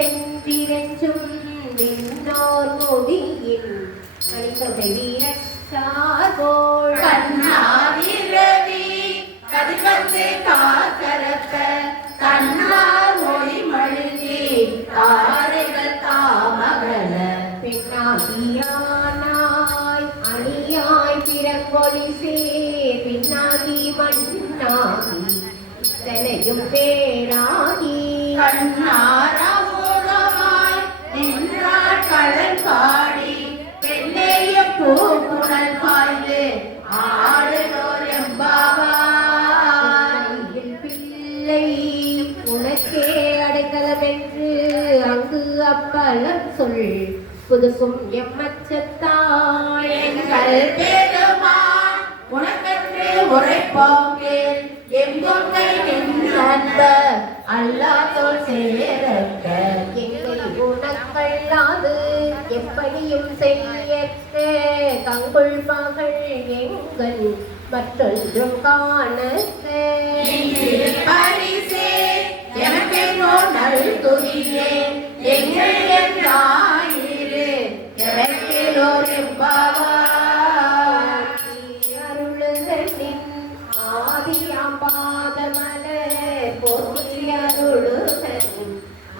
சென்றிரஞ்சும் நின்னோர் முடியின் மணித்தொகை வீரச்சார்போள் கண்ணாவிரவி கதிர்வந்து காக்கரக்க தன்னார் மொழி மழுங்கி தாரைகள் தாமகல பின்னாகியானாய் அணியாய் பிறங்கொழி சேர் பின்னாகி மண்ணாகி இத்தனையும் பேராகி கண்ணாரமுகமாய் நின்றார் கடல் பாடி பெண்ணேய பூக்குழல் பாய்ந்து ஆடுனோர் எம்பாவாய் பிள்ளை உனக்கே அடைக்கலமென்று அங்கு அப்பலம் சொல் புதுக்கும் எம்மச்சத்தாய் எங்கள் பெருமான் உனக்கென்று உரைப்போங்கே எங்கொங்கை நின்ற அல்லாதோர் சேரக்க எங்கள் உனக்கல்லாது எப்படியும் செய்யற்ற கங்குள் மகள் எங்கள் மற்றொன்றும் காணற்ற பரிசே எனக்கெங்கோ நல் துதியே எங்கள் என்றாயிரு எனக்கெல்லோர் எம்பாவாய் அருளுதலின் ஆதியாம் பாதமலர் போற்றி அருளுதலின்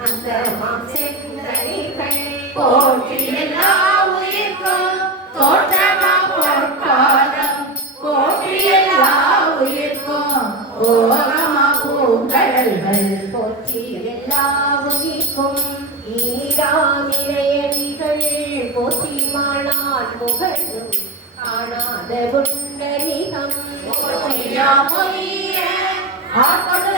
அந்த மாசெந்தனைகள் போற்றி எல்லா உயிர்க்கும் தோற்றமா பொற்பாதம் போற்றி எல்லா உயிர்க்கும் ஓரமா பூங்கடல்கள் போற்றி எல்லா உயிர்க்கும் ஈராமிரையடிகள் போற்றி மாணான் முகழும் காணாத புண்டரிகம் போற்றியா மொழிய ஆட்கொண்டு